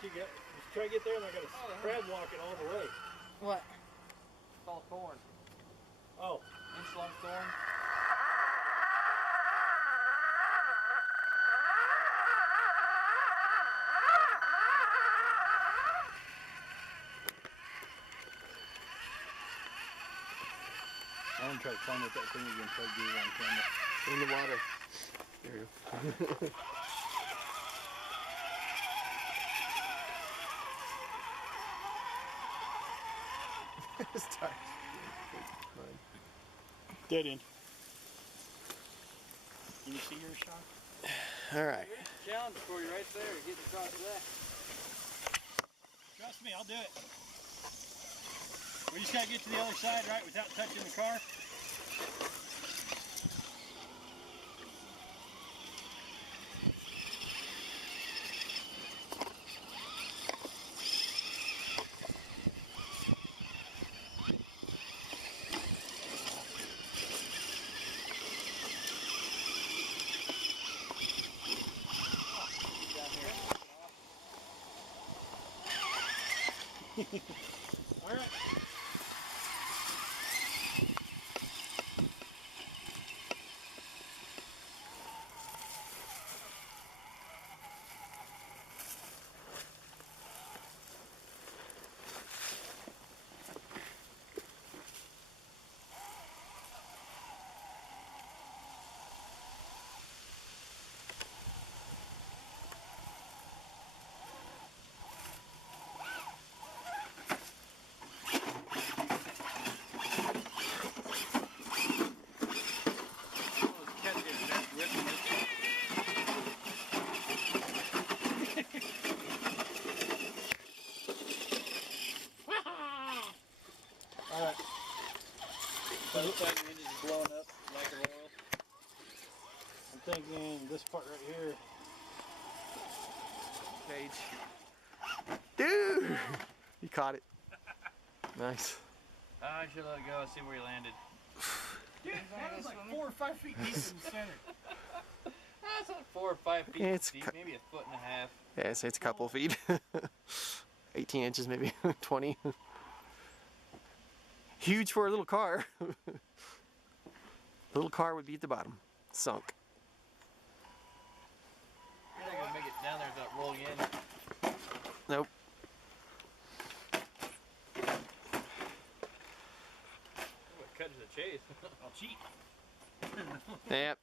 Let's try to get there, and I got a crab walking all the way. What? It's called thorn. Oh. Insulin thorn. I want to try to climb with that thing again, try to get it on camera. In the water. There you go. It's tight. Dead end. Can you see your shot? Alright. Here's the challenge for you right there, getting across that. Trust me, I'll do it. We just gotta get to the other side, right, without touching the car. All right. All right. By the time the engine's blowing up like an oil. I'm thinking this part right here. Cage. Dude! You caught it. Nice. I should let it go and see where he landed. Dude, that was like 4 or 5 feet deep in the center. That's like 4 or 5 feet It's deep, maybe a foot and a half. Yeah, so it's a couple feet. 18 inches maybe, 20. Huge for a little car. Little car would be at the bottom. Sunk. You're not gonna make it down there without rolling in. Nope. Cutting the chase. I'll cheat. Yep.